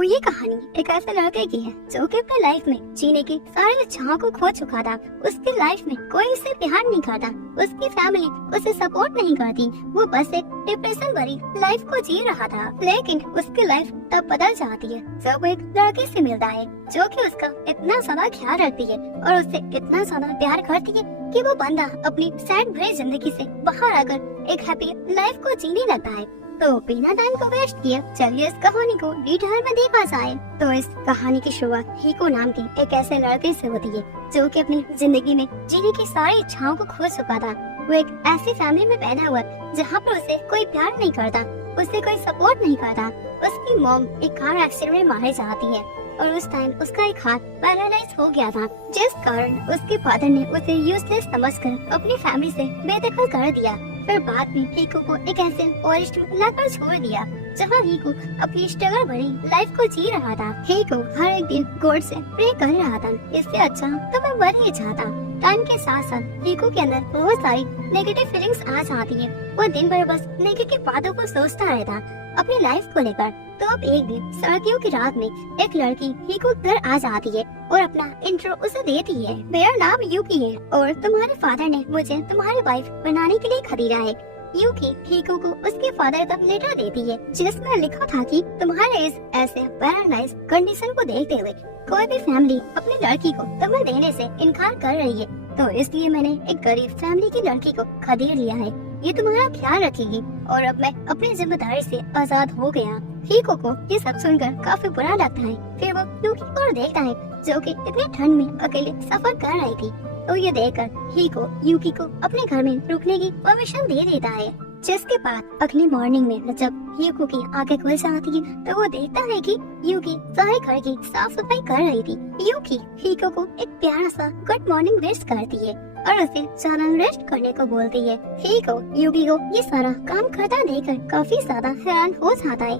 तो ये कहानी एक ऐसे लड़के की है जो कि अपने लाइफ में जीने की सारी इच्छाओं को खो चुका था। उसकी लाइफ में कोई उसे प्यार नहीं करता, उसकी फैमिली उसे सपोर्ट नहीं करती, वो बस एक डिप्रेशन भरी लाइफ को जी रहा था। लेकिन उसकी लाइफ तब बदल जाती है जब वो एक लड़के से मिलता है जो कि उसका इतना ज्यादा ख्याल रखती है और उससे इतना ज्यादा प्यार करती है कि वो बंदा अपनी सैड भरी जिंदगी से बाहर आकर एक हैप्पी लाइफ को जीने लगता है। तो बिना टाइम को वेस्ट किए चलिए इस कहानी को डिटेल में देखा जाए। तो इस कहानी की शुरुआत हीको नाम के एक ऐसे लड़के से होती है जो कि अपनी जिंदगी में जीने की सारी इच्छाओं को खो चुका था। वो एक ऐसी फैमिली में पैदा हुआ जहाँ पर उसे कोई प्यार नहीं करता, उसे कोई सपोर्ट नहीं करता। उसकी मॉम एक कार एक्सीडेंट में मारी जाती है और उस टाइम उसका एक हाथ पैरालाइज हो गया था, जिस कारण उसके फादर ने उसे यूजलेस समझकर अपनी फैमिली से बेदखल कर दिया। फिर बाद में हीको को एक ऐसे फॉरेस्ट में लाकर छोड़ दिया जहाँ हीको अपनी स्ट्रगल भरी लाइफ को जी रहा था। हीको हर एक दिन गॉड से प्रे कर रहा था, इससे अच्छा तो मैं मर ही चाहता। टाइम के साथ साथ हीको के अंदर बहुत सारी नेगेटिव फीलिंग्स आ जाती है। वो दिन भर बस नेगेटिव बातों को सोचता रहता अपनी लाइफ को लेकर। तो अब एक दिन सर्दियों की रात में एक लड़की हीको घर आ जाती है और अपना इंट्रो उसे देती है। मेरा नाम यूकी है और तुम्हारे फादर ने मुझे तुम्हारी वाइफ बनाने के लिए खरीदा है। यूकी हीको को उसके फादर का लेटर देती है जिसमें लिखा था कि तुम्हारे इस ऐसे पैरालाइज कंडीशन को देखते हुए कोई भी फैमिली अपनी लड़की को तुम्हें देने से इनकार कर रही है, तो इसलिए मैंने एक गरीब फैमिली की लड़की को खरीद लिया है। ये तुम्हारा ख्याल रखेगी और अब मैं अपनी जिम्मेदारी से आजाद हो गया। हीको को ये सब सुनकर काफी बुरा लगता है। फिर वो यूकी को देखता है जो कि इतनी ठंड में अकेले सफर कर रही थी। तो ये देखकर हीको यूकी को अपने घर में रुकने की परमिशन दे देता है। जिसके बाद अगली मॉर्निंग में जब हीको की आंखें खुल जाती है तो वो देखता है कि यूकी सारे घर की साफ सफाई कर रही थी। यूकी हीको को एक प्यारा सा गुड मॉर्निंग विश करती है और उसे ज्यादा रेस्ट करने को बोलती है। हीको यूकी को ये सारा काम करता देखकर काफी ज्यादा हैरान हो जाता है।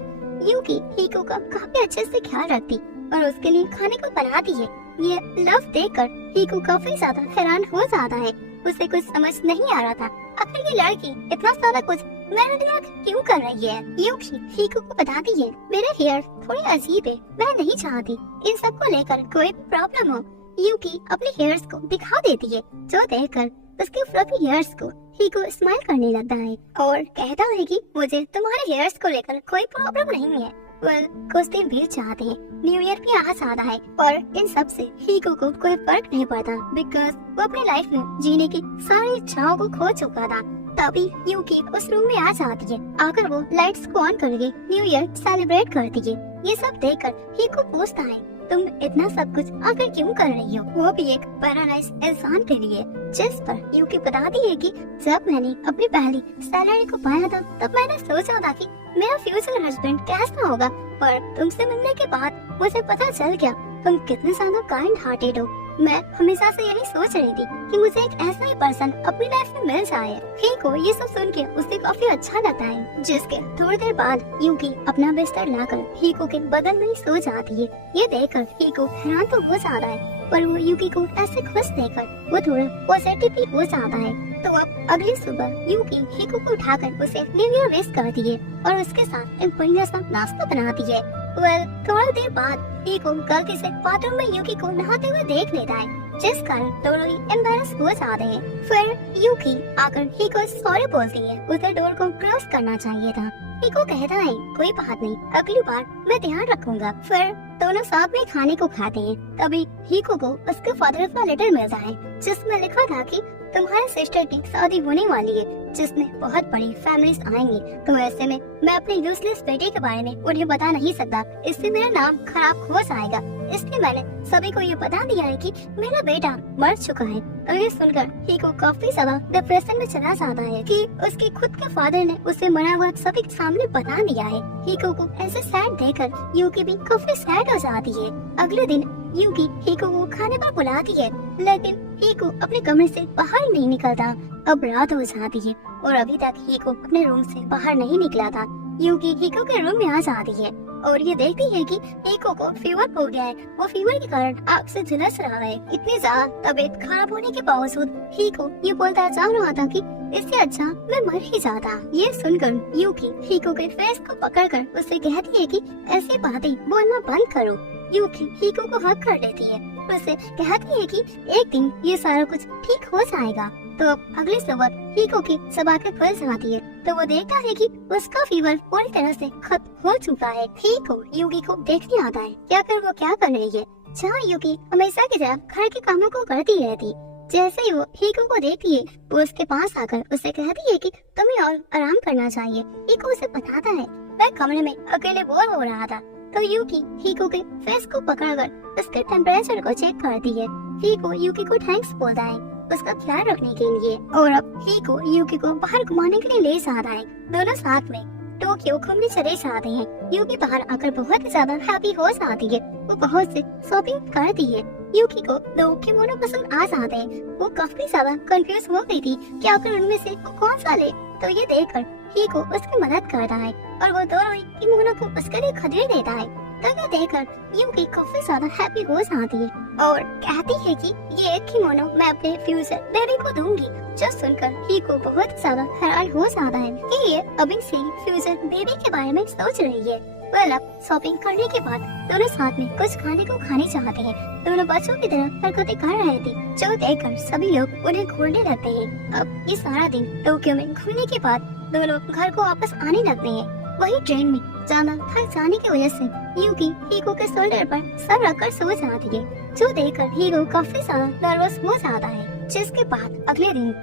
यूकी हीको का काफी अच्छे से ख्याल रखती और उसके लिए खाने को बनाती है। ये लव देखकर हीको काफी ज्यादा हैरान हो जाता है। उसे कुछ समझ नहीं आ रहा था आखिर ये लड़की इतना सारा कुछ मेरे लिए क्यों कर रही है। यूकी हीको को बताती है मेरे हेयर थोड़े अजीब है, मैं नहीं चाहती इन सब को लेकर कोई प्रॉब्लम हो। यूकी अपने हेयर्स को दिखा देती है जो देखकर उसके फ्लफी हेयर्स को हीको स्माइल करने लगता है और कहता है कि मुझे तुम्हारे हेयर्स को लेकर कोई प्रॉब्लम नहीं है। कुछ दिन बीत जाते हैं, न्यू ईयर भी आ जाता है और इन सब से हीको को कोई फर्क नहीं पड़ता बिकॉज वो अपनी लाइफ में जीने की सारी इच्छाओं को खो चुका था। तभी यूकी उस रूम में आ जाती है। आकर वो लाइट्स को ऑन करके न्यू ईयर सेलिब्रेट करती है। ये सब देखकर हीको पूछता है तुम इतना सब कुछ आखिर क्यों कर रही हो, वो भी एक पैरालाइज इंसान के लिए। जिस पर यूकी बताती है कि जब मैंने अपनी पहली सैलरी को पाया था तब मैंने सोचा था कि मेरा फ्यूचर हस्बैंड कैसा होगा, पर तुमसे मिलने के बाद मुझे पता चल गया तुम कितने ज्यादा काइंड हार्टेड हो। मैं हमेशा से यही सोच रही थी कि मुझे एक ऐसा ही पर्सन अपनी लाइफ में मिल जाए। हीको ये सब सुन के उसे काफी अच्छा लगता है। जिसके थोड़ी देर बाद यूकी अपना बिस्तर लाकर हीको के बगल में सो जाती है। ये देखकर हीको हैरान तो हो जाता है पर वो यूकी को ऐसे खुश देखकर वो थोड़ा पॉजिटिव भी हो जाता है। तो अब अगली सुबह यूकी हीको को उठाकर उसे न्यू ईयर विश करती है और उसके साथ एक बढ़िया सा नाश्ता बनाती है। थोड़ी देर बाद हीको गलती से बाथरूम में यूकी को नहाते हुए देख लेता है जिस कारण दोनों ही एम्बैरेस हो जाते हैं। फिर यूकी आकर हीको सॉरी बोलती है, उसे डोर को क्लोज करना चाहिए था। हीको कहता है कोई बात नहीं, अगली बार मैं ध्यान रखूंगा। फिर दोनों साथ में खाने को खाते हैं। तभी हीको को उसके फादर का लेटर मिलता है जिसमें लिखा था कि तुम्हारे सिस्टर की शादी होने वाली है जिसमें बहुत बड़ी फैमिलीज आएंगी, तो ऐसे में मैं अपने यूजलेस बेटे के बारे में उन्हें बता नहीं सकता, इससे मेरा नाम खराब हो जाएगा। इसलिए मैंने सभी को ये बता दिया है कि मेरा बेटा मर चुका है। तो ये सुनकर हीको काफी ज्यादा डिप्रेशन में चला जाता है कि उसके खुद के फादर ने उसे मरा हुआ सभी के सामने बता दिया है। हीको को ऐसे सैड देखकर यूकी भी काफी सैड हो जाती है। अगले दिन यूकी हीको को खाने पर बुलाती है लेकिन हीको अपने कमरे से बाहर नहीं निकलता। अब रात हो जाती है और अभी तक हीको अपने रूम से बाहर नहीं निकला था। यूकी हीको के रूम में आ जाती है और ये देखती है कि हीको को फीवर हो गया है। वो फीवर के कारण आग से झुलस रहा है। इतनी ज्यादा तबीयत खराब होने के बावजूद हीको ये बोलता जा रहा था कि इससे अच्छा मैं मर ही जाता। ये सुनकर यूकी हीको के फेस को पकड़कर उससे कहती है कि ऐसी बातें बोलना बंद करो। यूकी हीको को हक कर लेती है, उससे कहती है कि एक दिन ये सारा कुछ ठीक हो जाएगा। तो अब अगली सुबह हीको की जब आंखें खुल जाती है तो वो देखता है कि उसका फीवर पूरी तरह से खत्म हो चुका है। हीको यूकी को देखने आता है कि आखिर वो क्या कर रही है, जहाँ यूकी हमेशा की तरह घर के कामों को करती रहती। जैसे ही वो हीको को देखती है वो उसके पास आकर उससे कहती है कि तुम्हें और आराम करना चाहिए। हीको उसे बताता है वह कमरे में अकेले बोर हो रहा था। तो यूकी हीको के फेस को पकड़कर उसके टेम्परेचर को चेक करती है। हीको यूकी को थैंक्स बोलता है उसका ख्याल रखने के लिए, और अब हीको यूकी को बाहर घुमाने के लिए ले जाता है। दोनों साथ में टोक्यो घूमने चले जाते हैं। यूकी बाहर आकर बहुत ही ज्यादा हैप्पी हो जाती है। वो बहुत से शॉपिंग करती है। यूकी को दो किमोनो पसंद आ जाते हैं। वो काफी ज्यादा कंफ्यूज हो गई थी कि आखिर उनमें से वो कौन सा ले। तो ये देखकर हीको उसकी मदद करता है और वो दोनों ही किमोनो को उसके लिए खरीद देता है। तो ये देखकर यूकी काफी ज्यादा हैप्पी हो जाती है और कहती है कि ये किमोनो मैं अपने फ्यूचर बेबी को दूंगी। जो सुनकर हीको बहुत ज्यादा हैरान हो जाता है कि ये अभी से फ्यूचर बेबी के बारे में सोच रही है। वेल अब शॉपिंग करने के बाद दोनों साथ में कुछ खाने को खाने चाहते हैं। दोनों बच्चों की तरह हरकतें कर रहे थे, जो देखकर सभी लोग उन्हें घूरने लगते हैं। अब ये सारा दिन टोक्यो में घूमने के बाद दोनों घर को वापस आने लगते हैं। वही ट्रेन में ज्यादा थक जाने की वजह से यूकी हीको के शोल्डर पर सर रखकर सो जाती है, जो देखकर हीरो काफी ज्यादा नर्वस हो जाता है। जिसके बाद अगले दिन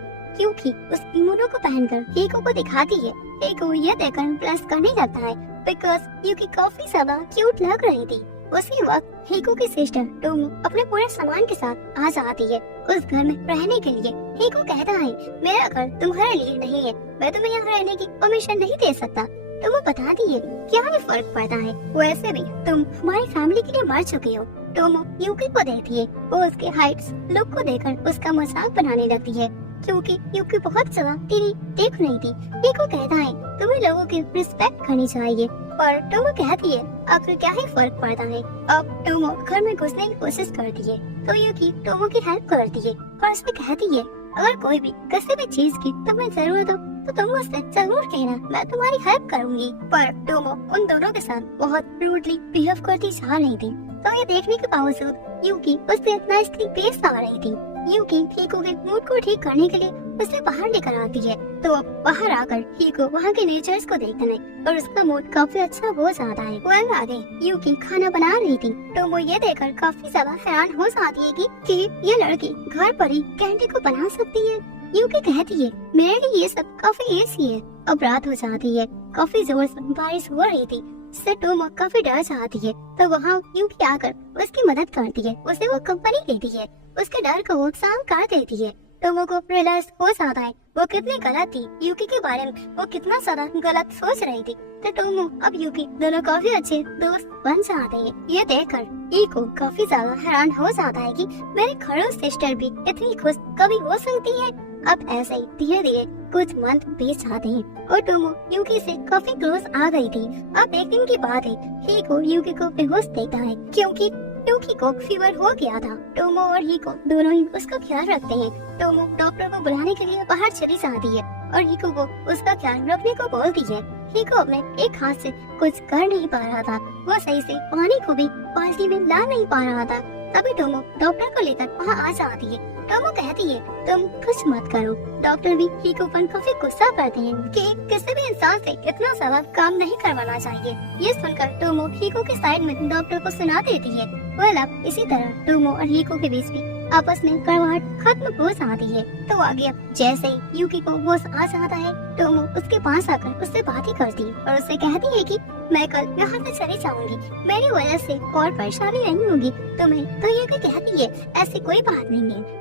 यूकी उस किमोनो को पहनकर हीको को दिखाती है। हीको ये देखकर प्लस करने लगता है बिकॉज यूकी काफी ज्यादा क्यूट लग रही थी। उसी वक्त हीको की सिस्टर टोमो अपने पूरे सामान के साथ आ जाती है उस घर में रहने के लिए। हीको कहता है मेरा घर तुम्हारे लिए नहीं है, मैं तुम्हें यहाँ रहने की परमिशन नहीं दे सकता। तो वो बताती है क्या ही फर्क पड़ता है, वैसे भी तुम हमारी फैमिली के लिए मर चुकी हो। टोमो यूकी को देखती है, वो उसके हाइट्स लुक को देखकर उसका मजाक बनाने लगती है क्योंकि यूकी बहुत ज्यादा तेरी देख रही थी। हीको कहता है तुम्हें लोगों की रिस्पेक्ट करनी चाहिए, पर टोमो कहती है आखिर क्या ही फर्क पड़ता है। अब टोमो घर में घुसने की कोशिश करती है तो यूकी टोमो की हेल्प करती है और उसमें कहती है अगर कोई भी किसी भी चीज की तुम्हें जरूरत हो तो तुम मुझसे जरूर कहना, मैं तुम्हारी हेल्प करूंगी। पर टोमो उन दोनों के साथ बहुत रूडली बिहेव करती जा रही थी। तो ये देखने के बावजूद यूकी उससे नाइसली पेश आ रही थी। यूकी हीको के मूड को ठीक करने के लिए उसे बाहर लेकर आती है। तो अब बाहर आकर हीको वहाँ के नेचर्स को देखता है और उसका मूड काफी अच्छा हो जाता है। वह आगे यूकी खाना बना रही थी तो वो ये देखकर काफी ज्यादा हैरान हो जाती है कि ये लड़की घर पर ही कैंडी को बना सकती है। यूकी कहती है मेरे लिए ये सब काफी ईजी है। अब रात हो जाती है, काफी जोर से बारिश हो रही थी, इससे टोमो काफी डर जाती है। तो वहाँ यूकी आकर उसकी मदद करती है, उसे वो कंपनी देती है, उसके डर को वो शांत कर देती है। टोमो को रियलाइज हो जाता है वो कितनी गलत थी, यूकी के बारे में वो कितना ज्यादा गलत सोच रही थी। तो टोमो अब यूकी दोनों काफी अच्छे दोस्त बन जाते हैं। ये देखकर ईको काफी ज्यादा हैरान हो जाता है कि मेरी खड़ूस सिस्टर भी इतनी खुश कभी हो सकती है। अब ऐसे ही धीरे धीरे कुछ मंथ बीत जाते हैं और टोमो यूकी से काफी क्लोज आ गई थी। अब एक दिन की बात है, हीको यूकी को बेहोश देखता है क्योंकि यूकी को फीवर हो गया था। टोमो और हीको दोनों ही उसका ख्याल रखते हैं। टोमो डॉक्टर को बुलाने के लिए बाहर चली जाती है और हीको को उसका ख्याल रखने को बोलती है। हीको अपने एक हाथ से कुछ कर नहीं पा रहा था, वो सही से पानी को भी बाल्टी में ला नहीं पा रहा था। तभी टोमो डॉक्टर को लेकर वहाँ आ जाती है। टोमो कहती है तुम कुछ मत करो। डॉक्टर भी हीको पर काफी गुस्सा करते हैं कि किसी भी इंसान से इतना सारा काम नहीं करवाना चाहिए। ये सुनकर टोमो हीको के साइड में डॉक्टर को सुना देती है। अब इसी तरह टोमो और हीको के बीच भी आपस में कड़वाहट खत्म हो जाती है। तो आगे अब जैसे ही यूकी को होश आ जाता है, टोमो उसके पास आकर उससे बात ही करती है और उससे कहती है कि मैं कल यहाँ से चली जाऊंगी, मेरी वजह से और परेशानी नहीं होगी तुम्हें। तो यूकी कहती है ऐसी कोई बात नहीं है।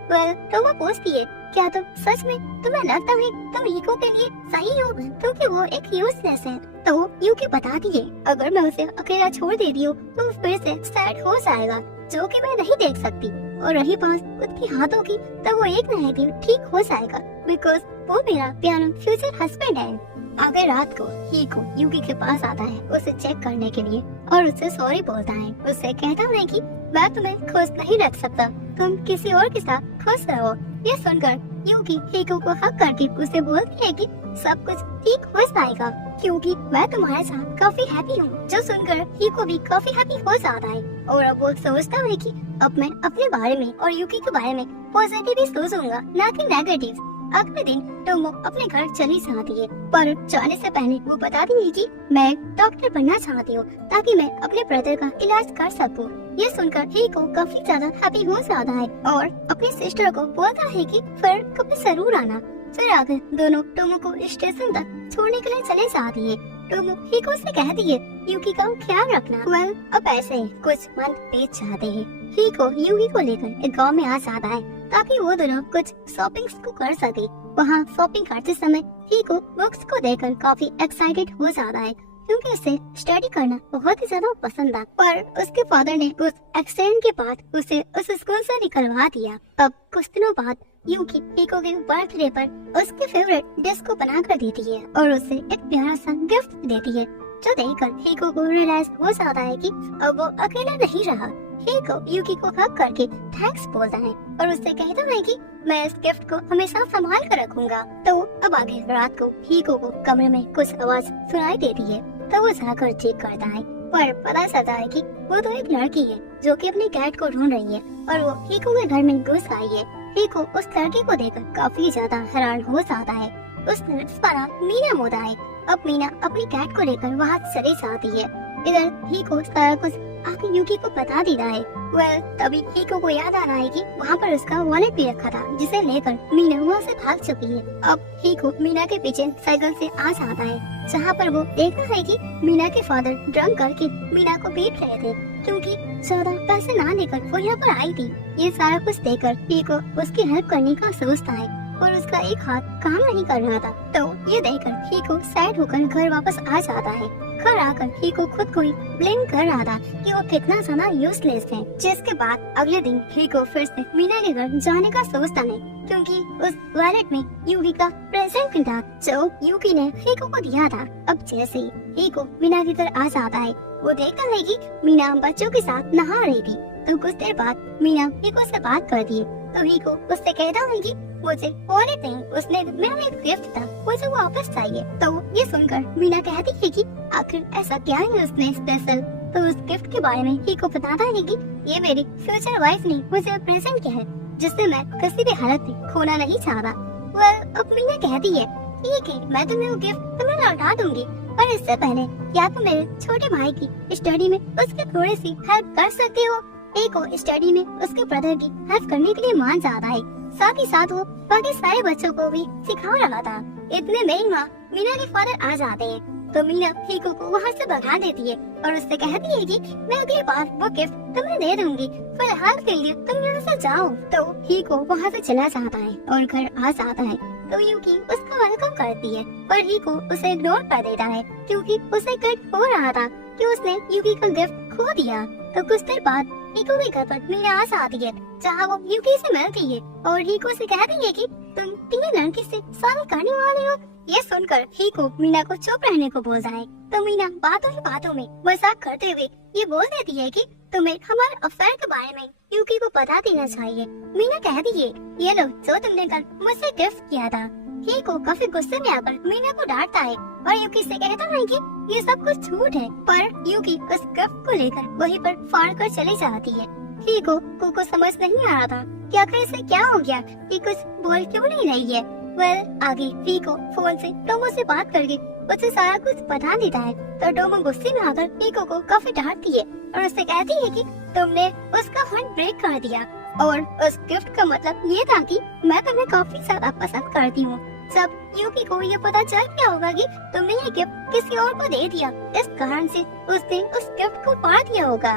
टोमो पूछती है क्या तुम सच में तुम्हें लगता है तुम हीको के लिए सही हो क्योंकि वो एक यूजलेस है। तो यूकी बताती है अगर मैं उसे अकेला छोड़ देती हूँ तो फिर से सैड हो जाएगा, जो कि मैं नहीं देख सकती। और रही बात उसके हाथों की तो वो एक ना एक दिन ठीक हो जाएगा बिकॉज वो मेरा प्यारा फ्यूचर हस्बैंड है। आगे रात को हीको यूकी के पास आता है उसे चेक करने के लिए और उससे सॉरी बोलता है। उससे कहता है कि मैं तुम्हें खुश नहीं रख सकता, तुम किसी और के साथ खुश रहो। ये सुनकर यूकी हीको को हक करके उसे बोलती है कि सब कुछ ठीक हो जाएगा क्योंकि मैं तुम्हारे साथ काफी हैप्पी हूँ। जो सुनकर हीको भी काफी हैप्पी हो जाता है और अब वो सोचता है कि अब मैं अपने बारे में और यूकी के बारे में पॉजिटिव ही सोचूंगा, ना कि नेगेटिव। अगले दिन टोमो अपने घर चली जाती है, पर जाने से पहले वो बताती है कि मैं डॉक्टर बनना चाहती हूँ ताकि मैं अपने ब्रदर का इलाज कर सकूँ। ये सुनकर हीको काफी ज्यादा हैप्पी हो जाता है और अपनी सिस्टर को बोलता है कि फिर कभी जरूर आना। फिर आकर दोनों टोमो को स्टेशन तक छोड़ने के लिए चले जाती है। टोमो हीको से कहती है यूकी का ख्याल रखना। वेल, अब ऐसे कुछ मंथ बीत जाते हैं। हीको यूकी को लेकर एक गांव में आ जाता है ताकि वो दोनों कुछ शॉपिंग को कर सके। वहाँ शॉपिंग करते समय हीको बुक्स को देखकर काफी एक्साइटेड हो जाता है क्योंकि उसे स्टडी करना बहुत ही ज्यादा पसंद था, पर उसके फादर ने उस एक्सीडेंट के बाद उसे उस स्कूल से निकलवा दिया। अब कुछ दिनों बाद यूकी हीको के बर्थडे पर उसके फेवरेट डिश को बना कर देती है और उसे एक प्यारा सा गिफ्ट देती है, जो देखकर हीको को रियलाइज हो जाता है कि अब वो अकेला नहीं रहा। हीको यूकी को हक करके थैंक्स बोलता है और उससे कहता है कि मैं इस गिफ्ट को हमेशा संभाल कर रखूंगा। तो अब आगे रात को हीको को कमरे में कुछ आवाज सुनाई देती है, तो वो जाकर चेक करता है, पर पता चलता है कि वो तो एक लड़की है जो कि अपने कैट को ढूंढ रही है और वो हीको के घर में घुस आई है। हीको उस लड़की को देखकर काफी ज्यादा हैरान हो जाता है। उस लड़की का नाम मीना मोदा है। अब मीना अपनी कैट को लेकर वहाँ चली जाती है। इधर हीको सारा कुछ आके यूकी को बता देता है। वेल, तभी हीको को याद आ रहा है कि वहाँ पर उसका वॉलेट भी रखा था जिसे लेकर मीना वहाँ से भाग चुकी है। अब हीको मीना के पीछे साइकिल से आ जाता है, जहाँ पर वो देखता है कि मीना के फादर ड्रंक करके मीना को पीट रहे थे क्योंकि ज्यादा पैसे ना लेकर वो यहाँ पर आई थी। ये सारा कुछ देखकर हीको उसकी हेल्प करने का सोचता है और उसका एक हाथ काम नहीं कर रहा था, तो ये देखकर हीको सैड होकर घर वापस आ जाता है। घर आकर हीको खुद को ही ब्लेम कर रहा था कि वो कितना ज्यादा यूजलेस है। जिसके बाद अगले दिन हीको फिर से मीना के घर जाने का सोचता है क्योंकि उस वॉलेट में यूकी का प्रेजेंट था जो यूकी ने हीको को दिया था। अब जैसे ही हीको मीना के घर आ जाता है, वो देखता है कि मीना बच्चों के साथ नहा रही थी। तो कुछ देर बाद मीना हीको से बात करती है, तो हीको उससे कहता है कि मुझे वॉलेट नहीं, उसने मेरा एक गिफ्ट था, मुझे वापस चाहिए। तो ये सुनकर मीना कहती है कि आखिर ऐसा क्या है उसमें स्पेशल। तो उस गिफ्ट के बारे में हीको बताता है कि ये मेरी फ्यूचर वाइफ ने मुझे प्रेजेंट किया है जिसे मैं किसी भी हालत में खोना नहीं चाहता। वेल, अब मीना कहती है ठीक है, मैं तुम्हें वो गिफ्ट तुम्हें लौटा दूंगी, पर इससे पहले या तो मेरे छोटे भाई की स्टडी में उसकी थोड़ी सी हेल्प कर सकती हो। हीको स्टडी में उसके ब्रदर की हेल्प करने के लिए मान जाता है, साथ ही साथ वो बाकी सारे बच्चों को भी सिखा रहा था। इतने में ही वहाँ मीना के फादर आ जाते हैं, तो मीना हीको को वहाँ से भगा देती है और उससे कहती है कि मैं अगली बार वो गिफ्ट तुम्हें दे दूंगी, फिलहाल के लिए तुम यहाँ से जाओ। तो हीको वहाँ से चला जाता है और घर आ जाता है, तो यूकी उसका वेलकम करती है, पर हीको उसे इग्नोर कर देता है क्योंकि उसे गिल्ट हो रहा था कि उसने यूकी का गिफ्ट खो दिया। तो कुछ देर बाद हीको के घर पर मीना आ जाती है, जहाँ वो यूकी से मिलती है और हीको से कहती है कि तुम तीन लड़की से शादी करने वाले हो। ये सुनकर हीको मीना को चुप रहने को बोलता है, तो मीना बातों ही बातों में मजाक करते हुए ये बोल देती है कि तुम्हें हमारे अफेयर के बारे में यूकी को बता देना चाहिए। मीना कहती है ये लो जो तुमने कल मुझसे गिफ्ट किया था। हीको काफी गुस्से में आकर मीना को डांटता है और यूकी से कहता है कि ये सब कुछ झूठ है, पर यूकी उस गिफ्ट को लेकर वहीं पर फाड़ कर चली जाती है। हीको को समझ नहीं आ रहा था कि आखिर इसे क्या हो गया, ये कुछ बोल क्यों नहीं रही है। वेल, आगे हीको फोन से टोमो से बात करके उसे सारा कुछ बता देता है, तो टोमो गुस्से में आकर हीको को काफी डांटती है और उससे कहती है कि तुमने उसका हार्ट ब्रेक कर दिया और उस गिफ्ट का मतलब ये था कि मैं तुम्हें काफी ज्यादा पसंद करती हूँ। जब यूकी को ये पता चल गया होगा कि तुमने ये गिफ्ट किसी और को दे दिया, इस कारण से उसने उस गिफ्ट को फाड़ दिया होगा।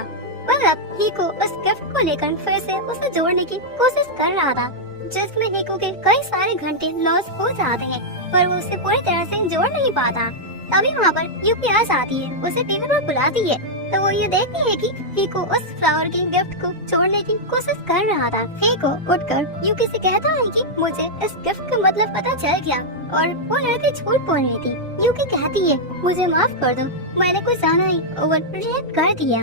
पर अब हीको उस गिफ्ट को लेकर फिर से उसे जोड़ने की कोशिश कर रहा था, जिसमें हीको के कई सारे घंटे लॉस हो जाते हैं, पर वो उसे पूरी तरह से जोड़ नहीं पाता। तभी वहाँ पर यूकी आ जाती है, उसे टीवी पर बुलाती है, तो वो ये देखती है कि हीको उस फ्लावर के गिफ्ट को छोड़ने की कोशिश कर रहा था। हीको उठकर यूकी से कहता है कि मुझे इस गिफ्ट का मतलब पता चल गया और वो लड़की झूठ बोल रही थी। यूकी कहती है मुझे माफ कर दो, मैंने कुछ ज्यादा ही ओवर रिएक्ट कर दिया।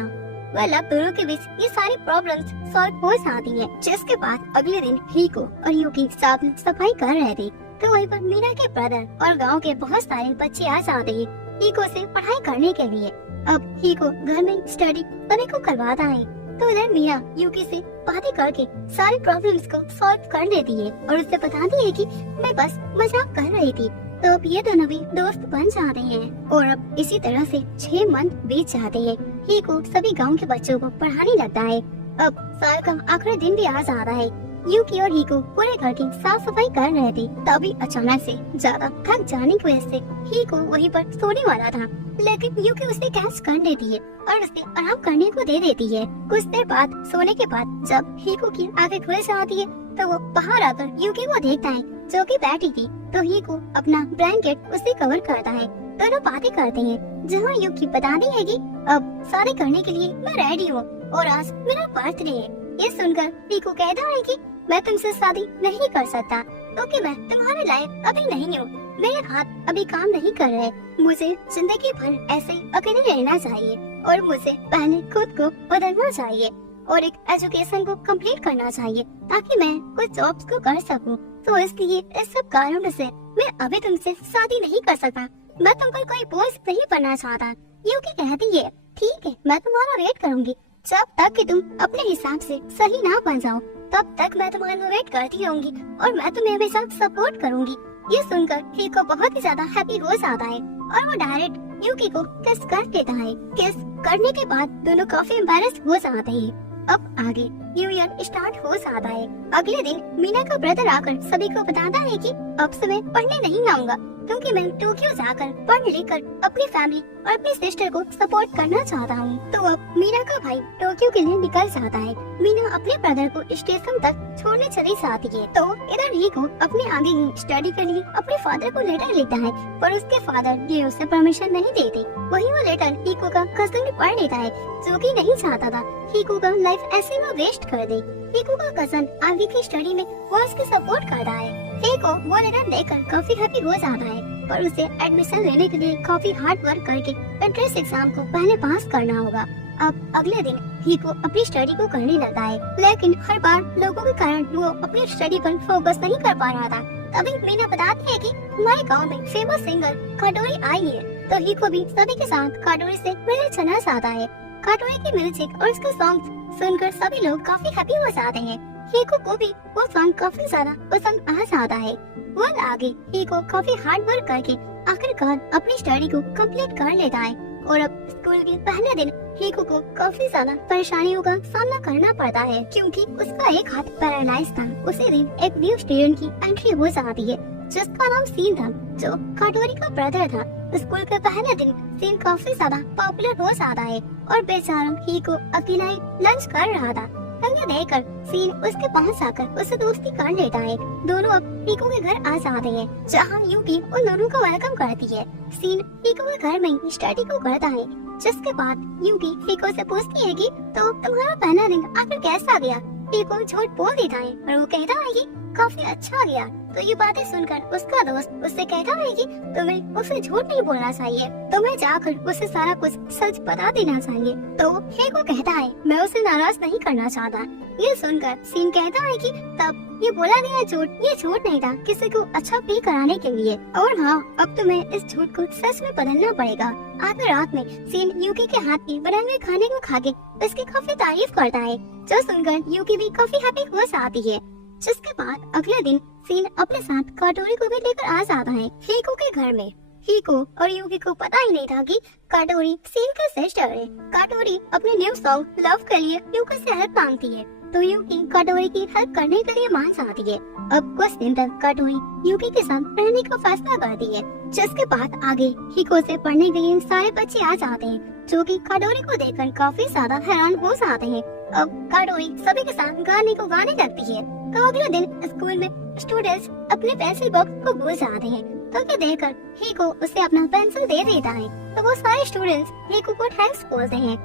वह अब दोनों के बीच ये सारी प्रॉब्लम्स सॉल्व हो जाती है। जिसके बाद अगले दिन हीको और यूकी साथ में सफाई कर रहे थे, तो वहीं पर मीना के ब्रदर और गांव के बहुत सारे बच्चे आ जाते हैं हीको से पढ़ाई करने के लिए। अब हीको घर में स्टडी सभी को करवाता है, तो इधर मीना यूकी से बातें करके सारी प्रॉब्लम्स को सॉल्व कर लेती है और उससे बताती है कि मैं बस मजाक कर रही थी। तो अब ये दोनों भी दोस्त बन जाते हैं और अब इसी तरह से 6 मंथ बीत जाते हैं। हीको सभी गांव के बच्चों को पढ़ाने लगता है। अब साल का आखिरी दिन भी आ जाता है। यूकी और हीको पूरे घर की साफ सफाई कर रहे थे, तभी अचानक से ज्यादा थक जाने की वजह से हीको वहीं पर सोने वाला था, लेकिन यूकी उसे कैच कर लेती है और उसे आराम करने को दे देती है। कुछ देर बाद सोने के बाद जब हीको की आंखें खुल जाती है, तो वो बाहर आकर यूकी को देखता है जो कि बैठी थी। तो हीको अपना ब्लैंकेट उसे कवर करता है। दोनों बातें करते हैं, जहाँ यूकी बताती है कि अब शादी करने के लिए मैं रेडी हूँ और आज मेरा बर्थडे है। ये सुनकर हीको कहता है कि मैं तुमसे शादी नहीं कर सकता, क्योंकि मैं तुम्हारे लायक अभी नहीं हूँ। मेरे हाथ अभी काम नहीं कर रहे। मुझे जिंदगी भर ऐसे अकेले रहना चाहिए और मुझे पहले खुद को बदलना चाहिए और एक एजुकेशन को कंप्लीट करना चाहिए ताकि मैं कुछ जॉब्स को कर सकूं। तो इसलिए इस सब कारणों से मैं अभी तुमसे शादी नहीं कर सकता। मैं तुम पर कोई बोझ नहीं बनना चाहता। यूकी कहती है, ठीक है, मैं तुम्हारा वेट करूंगी। जब तक कि तुम अपने हिसाब से सही ना बन जाओ, तब तक मैं तुम्हारा वेट करती रहूंगी और मैं तुम्हें हमेशा सपोर्ट करूंगी। ये सुनकर हीको बहुत ही ज्यादा हैप्पी हो जाता है और वो डायरेक्ट यूकी को किस कर देता है। किस करने के बाद दोनों काफी एम्बैरेस हो जाते हैं। अब आगे न्यू ईयर स्टार्ट हो जाता है। अगले दिन मीना का ब्रदर आकर सभी को बताता है कि अब से मैं पढ़ने नहीं आऊंगा, क्योंकि मैं टोक्यो जाकर पढ़ लिख कर अपनी फैमिली और अपनी सिस्टर को सपोर्ट करना चाहता हूँ। तो अब मीना का भाई टोक्यो के लिए निकल जाता है। मीना अपने ब्रदर को स्टेशन तक छोड़ने चली जाती है। तो इधर हीको अपने आगे की स्टडी के लिए अपने फादर को लेटर लिखता है, पर उसके फादर ये उसे परमिशन नहीं देते। वही वो लेटर हीको का कजन पढ़ लेता है, जो कि नहीं चाहता था हीको का लाइफ ऐसे वो वेस्ट कर दे। हीको का कजन आगे की स्टडी में वो उसके सपोर्ट करता है। हीको वो लेटर लेकर काफी हैप्पी हो जाता है, पर उसे एडमिशन लेने के लिए काफी हार्ड वर्क करके एंट्रेंस एग्जाम को पहले पास करना होगा। अब अगले दिन हीको अपनी स्टडी को करने लगता है, लेकिन हर बार लोगों के कारण वो अपनी स्टडी पर फोकस नहीं कर पा रहा था। तभी मीना बताती है कि हमारे गांव में फेमस सिंगर काटोरी आई है। तो हीको भी सभी के साथ काटोरी से मिलने चला जाता है। काटोरी की म्यूजिक और उसके सॉन्ग सुनकर सभी लोग काफी हैप्पी हो जाते हैं। हीको को भी वो सॉन्ग काफी ज्यादा पसंद आ जाता है। वह आगे हीको काफी हार्ड वर्क करके आखिरकार अपनी स्टडी को कंप्लीट कर लेता है और अब स्कूल के पहले दिन हीको को काफी ज्यादा परेशानियों का सामना करना पड़ता है, क्योंकि उसका एक हाथ पैरालाइज था। उसी दिन एक न्यू स्टूडेंट की एंट्री हो जाती है, जिसका नाम सीन था, जो काटोरी का ब्रदर था। स्कूल के पहले दिन सीन काफी ज्यादा पॉपुलर हो जाता है और बेचारा हीको अकेला ही लंच कर रहा था। तंगे देखकर सीन उसके पास आकर उससे दोस्ती कर लेता है। दोनों अब हीको के घर आ जाते हैं, जहाँ यूकी उन दोनों को वेलकम करती है। सीन हीको के घर में स्टडी को करता है, जिसके बाद यूकी हीको से पूछती है कि तो तुम्हारा पहला दिन आखिर कैसा गया। हीको झूठ बोल देता है और वो कहता है कि काफी अच्छा गया। तो ये बातें सुनकर उसका दोस्त उससे कहता है कि तुम्हें उसे झूठ नहीं बोलना चाहिए, तुम्हें जाकर उसे सारा कुछ सच बता देना चाहिए। तो हीको कहता है मैं उसे नाराज नहीं करना चाहता। ये सुनकर सीन कहता है कि तब ये बोला गया झूठ ये झूठ नहीं था, किसी को अच्छा फील कराने के लिए। और हाँ, अब तुम्हें इस झूठ को सच में बदलना पड़ेगा। आधी रात में सीन यूकी के हाथ के बनाए हुए खाने को खाके उसकी काफी तारीफ करता है, जो सुनकर यूकी भी काफी हैप्पी हो जाती है। जिसके बाद अगले दिन सीन अपने साथ काटोरी को भी लेकर आ जाता है हीको के घर में। हीको और यूकी को पता ही नहीं था कि काटोरी सीन का सिस्टर है। काटोरी अपने न्यू सॉन्ग लव के लिए यूकी से हेल्प मांगती है, तो यूकी काटोरी की हेल्प करने के लिए मान जाती है। अब कुछ दिन तक काटोरी यूकी के साथ रहने का फैसला करती है। जिसके बाद आगे हीको से पढ़ने के लिए सारे बच्चे आ जाते हैं, जो कि काटोरी को देखकर काफी ज्यादा हैरान हो जाते हैं। अब काटोरी सभी के साथ गाने को गाने लगती है। तो अगले दिन स्कूल में स्टूडेंट्स अपने पेंसिल बॉक्स को भूल जाते हैं, तो ये देखकर हीको उसे अपना पेंसिल दे देता है। तो वो सारे स्टूडेंट्स हीको को थैंक्स बोलते हैं।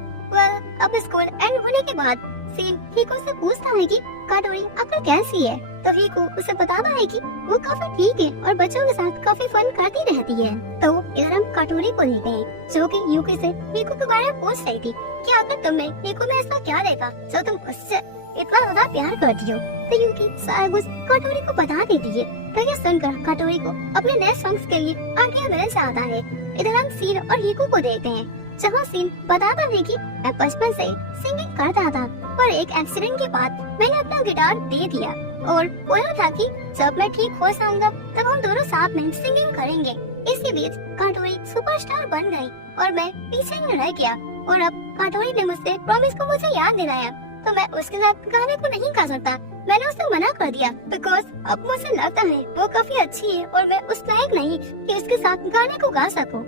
अब स्कूल एंड होने के बाद सीन हीको से पूछता है कि काटोरी आखिर कैसी है। तो हीको उसे बताता है कि वो काफी ठीक है और बच्चों के साथ काफी फन करती रहती है। तो इधर हम कटोरी को देखते हैं जो कि यूकी से हीको के बारे में पूछ रही थी कि आखिर तुमने हीको में ऐसा क्या देखा जो तुम उससे इतना ज्यादा प्यार करती हो। तो यूकी सारा कुछ कटोरी को बता देती है। तो ये सुनकर कटोरी को अपने नेक्स्ट सॉन्ग्स के लिए आगे मिल जाता है। इधर हम सीन और हीको को देखते हैं जहाँ सीन बताता है कि मैं बचपन से सिंगिंग करता था और एक एक्सीडेंट के बाद मैंने अपना गिटार दे दिया और बोला था कि जब मैं ठीक हो जाऊंगा तब हम दोनों साथ में सिंगिंग करेंगे। इसी बीच कटोरी सुपरस्टार बन गई और मैं पीछे ही रह गया और अब कटोरी ने मुझसे प्रॉमिस को मुझे याद दिलाया तो मैं उसके साथ गाने को नहीं गा सकता। मैंने उसे मना कर दिया बिकॉज अब मुझे लगता है वो काफी अच्छी है और मैं उस लायक नहीं कि उसके साथ गाने को गा सकूं।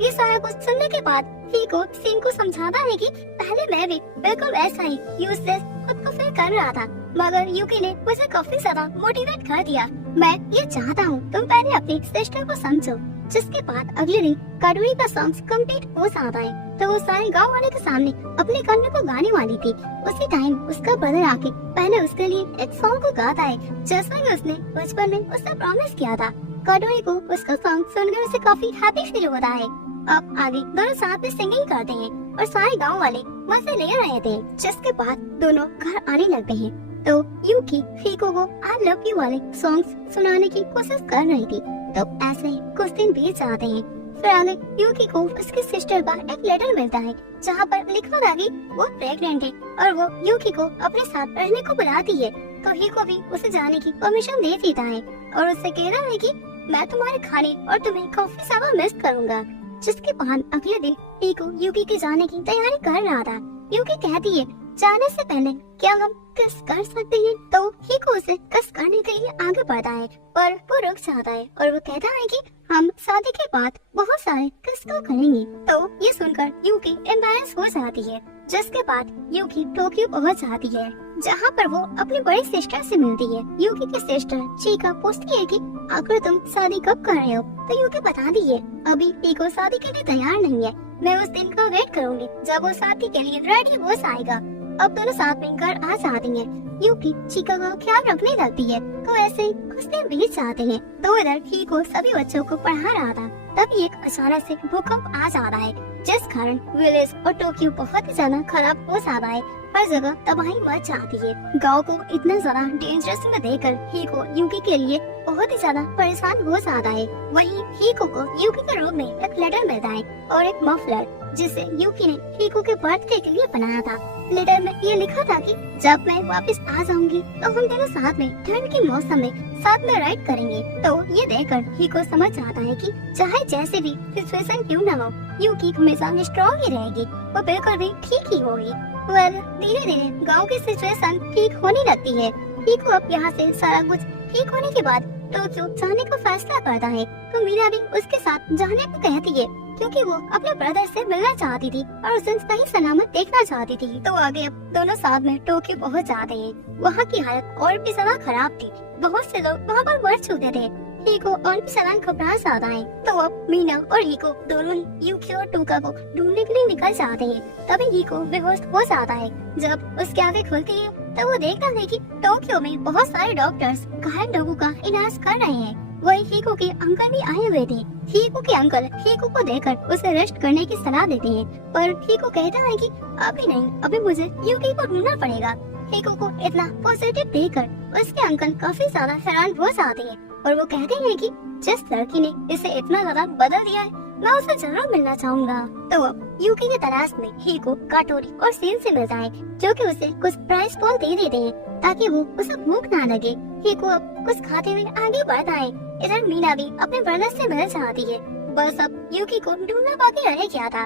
ये सारा कुछ सुनने के बाद हीको सीन को समझाता है कि पहले मैं भी बिल्कुल ऐसा ही यूजलेस खुद को फील कर रहा था मगर यूकी ने मुझे काफी ज्यादा मोटिवेट कर दिया। मैं ये चाहता हूँ तुम पहले अपनी सिस्टर को समझो। जिसके बाद अगले दिन कटोरी का सॉन्ग कंप्लीट हो जाता है तो वो सारे गांव वाले के सामने अपने गाने को गाने वाली थी। उसी टाइम उसका ब्रदर आके पहले उसके लिए एक सॉन्ग को गाता है जैसा कि उसने बचपन में उससे प्रॉमिस किया था। कटोरी को उसका सॉन्ग सुनकर उसे काफी हैप्पी फील होता है। अब आगे दोनों साथ में सिंगिंग करते हैं और सारे गांव वाले मजे ले रहे थे। जिसके बाद दोनों घर आने लगते हैं तो यूकी हीको को आई लव यू वाले सॉन्ग्स सुनाने की कोशिश कर रही थी। तो ऐसे ही कुछ दिन बीत जाते हैं। फिर आगे यूकी को उसकी सिस्टर का एक लेटर मिलता है जहाँ पर लिखा था कि वो प्रेग्नेंट है और वो यूकी को अपने साथ रहने को बुलाती है। तो हीको भी उसे जाने की परमिशन दे देता है और उससे कह रहा है कि मैं तुम्हारे खाने और तुम्हें काफी ज्यादा मिस करूंगा। जिसके बाद अगले दिन हीको यूकी के जाने की तैयारी कर रहा था। यूकी कहती है जाने से पहले क्या हम किस कर सकते हैं। तो हीको उसे किस करने के लिए आगे बढ़ता है पर वो रुक जाता है और वो कहता है कि हम शादी के बाद बहुत सारे किस को करेंगे। तो ये सुनकर यूकी एम्बैरेस हो जाती है। जिसके बाद यूकी टोक्यो पहुंच जाती है जहाँ पर वो अपनी बड़ी सिस्टर से मिलती है। यूकी की सिस्टर चीका पूछती है कि आखिर तुम शादी कब कर रहे हो। तो यूकी बताती है अभी हीको शादी के लिए तैयार नहीं है। मैं उस दिन का वेट करूंगी जब वो शादी के लिए रेडी हो जाएगा। अब दोनों साथ में घर आ जाती हैं। यूकी चीका का ख्याल रखने लगती है। तो ऐसे ही कुछ दिन बीत जाते हैं। तो इधर हीको सभी बच्चों को पढ़ा रहा था तभी एक अचानक से भूकंप आ जाता है जिस कारण विलेज और टोक्यो बहुत ही ज्यादा खराब हो जाता है। हर जगह तबाही मच जाती है। गांव को इतना ज्यादा डेंजरस में देखकर हीको यूकी के लिए बहुत ही ज्यादा परेशान हो जाता है। वहीं हीको को यूकी के रूम में एक लेटर मिलता है और एक मफलर जिसे यूकी ने हीको के बर्थडे के लिए बनाया था। लेटर में ये लिखा था कि जब मैं वापस आ जाऊंगी तो हम दोनों साथ में ठंड के मौसम में साथ में राइड करेंगे। तो ये देखकर हीको समझ जाता है कि चाहे जैसे भी सिचुएशन क्यों न हो यूकी हमेशा स्ट्रॉन्ग ही रहेगी। वो बिल्कुल भी ठीक ही होगी। धीरे धीरे गांव की सिचुएशन ठीक होने लगती है। हीको अब यहाँ से सारा कुछ ठीक होने के बाद टोक्यो जाने का फैसला करता है। तो मीरा भी उसके साथ जाने को कहती है क्योंकि वो अपने ब्रदर से मिलना चाहती थी और उसे सही सलामत देखना चाहती थी। तो आगे अब दोनों साथ में टोक्यो पहुंच जाते हैं। वहाँ की हालत और भी ज्यादा खराब थी। बहुत से लोग वहाँ पर मर चुके थे। हीको और भी सलाम घबरा जाता है। तो अब मीना और हीको दोनों ही यूकी और टोका को ढूंढने के लिए निकल जाते हैं। तभी हीको बेहोश हो जाता है। जब उसकी आंखें खुलती है तो वो देखता है कि टोक्यो में बहुत सारे डॉक्टर्स घायल लोगों का इलाज कर रहे हैं। वही हीको के अंकल भी आए हुए थे। हीको के अंकल हीको को देखकर उसे रेस्ट करने की सलाह देते हैं पर हीको कहता है कि अभी नहीं, अभी मुझे यूकी को ढूंढना पड़ेगा। हीको को इतना पॉजिटिव देखकर उसके अंकल काफी ज्यादा हैरान हो जाते हैं और वो कहते हैं कि जिस लड़की ने इसे इतना ज्यादा बदल दिया है मैं उसे जरूर मिलना चाहूंगा। तो अब यूकी की तलाश में हीको कटोरी और सीन से मिलता है जो कि उसे कुछ प्राइस बॉल दे देते हैं ताकि वो उसे भूख ना लगे। हीको अब कुछ खाते हुए आगे बढ़ता है। इधर मीना भी अपने ब्रदर से मिल चाहती है। बस अब यूकी को ढूंढना बाकी रह गया था।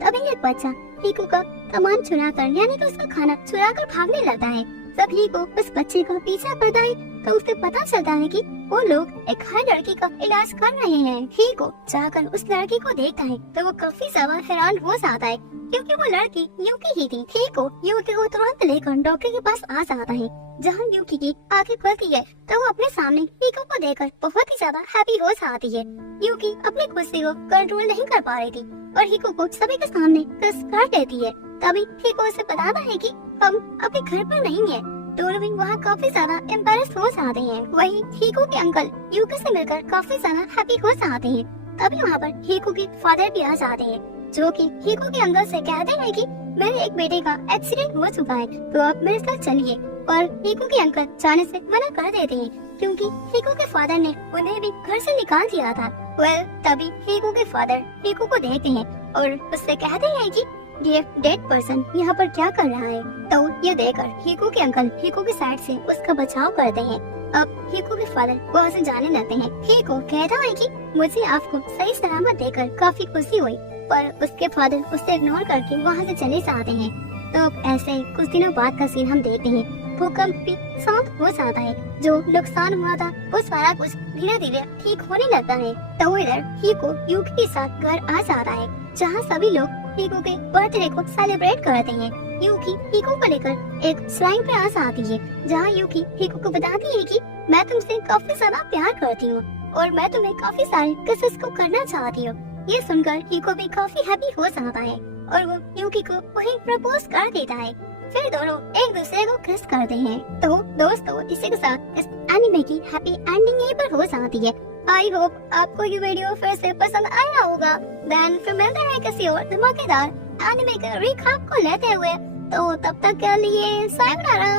तभी एक बच्चा हीको का सामान चुरा कर यानी कि उसका खाना चुरा कर भागने लगता है। जब हीको उस बच्चे का पीछा करता है तो उसे पता चलता है कि वो लोग एक घायल लड़की का इलाज कर रहे हैं। हीको जाकर उस लड़की को देखता है तो वो काफी ज्यादा हैरान हो जाता है क्योंकि वो लड़की यूकी ही थी। हीको यूकी को तुरंत लेकर डॉक्टर के पास आ जाता है। जहाँ यूकी की आंखें खुलती है तो वो अपने सामने हीको को देखकर बहुत ही ज्यादा हैप्पी हो जाती है। यूकी अपनी खुशी को कंट्रोल नहीं कर पा रही थी और हीको को सभी के सामने किस कर देती है। तभी हीको उसे बताता है कि हम अपने घर पर नहीं है। दोनों भी वहाँ काफी ज्यादा एम्बेरस हो जाते हैं। वहीं हीको के अंकल यूकी से मिलकर काफी ज्यादा हैप्पी हो जाते हैं। तभी वहाँ पर हीको के फादर भी आ जाते हैं, जो कि हीको के अंकल से कहते हैं कि मेरे एक बेटे का एक्सीडेंट हो चुका है, तो आप मेरे साथ चलिए। पर हीको के अंकल जाने से मना कर देते हैं, क्योंकि हीको के फादर ने उन्हें भी घर से निकाल दिया था। तभी हीको के फादर हीको को देखते हैं और उससे कहते हैं कि ये डेड पर्सन यहाँ पर क्या कर रहा है। तो ये देखकर हीको के अंकल हीको की साइड से उसका बचाव करते हैं। अब हीको के फादर वहाँ से जाने लगते हैं। हीको कहता है कि मुझे आपको सही सलामत देखकर काफी खुशी हुई, पर उसके फादर उससे इग्नोर करके वहाँ से चले जाते हैं। तो अब ऐसे ही कुछ दिनों बाद का सीन हम देखते हैं। भूकंप भी शांत हो जाता है, जो नुकसान हुआ था वो सारा कुछ धीरे धीरे ठीक होने लगता है। तो इधर हीको यूकी के साथ घर आ जाता है, जहाँ सभी लोग हीको के बर्थडे को सेलिब्रेट करते हैं। यूकी हीको को लेकर एक स्लाइड पे आ जाती है, जहाँ यूकी हीको को बताती है कि मैं तुमसे काफी ज्यादा प्यार करती हूँ और मैं तुम्हें काफी सारे किसेस को करना चाहती हूँ। ये सुनकर हीको भी काफी हैप्पी हो जाता है और वो यूकी को वहीं प्रपोज कर देता है। फिर दोनों एक दूसरे को किस करते हैं। तो दोस्तों, इसी के साथ इस एनिमे की हैप्पी एंडिंग यहीं पर हो जाती है। आई होप आपको ये वीडियो फिर से पसंद आया होगा। देन फिर मिलते हैं किसी और धमाकेदार एनिमे के रिकैप को लेते हुए। तो तब तक के लिए सायोनारा।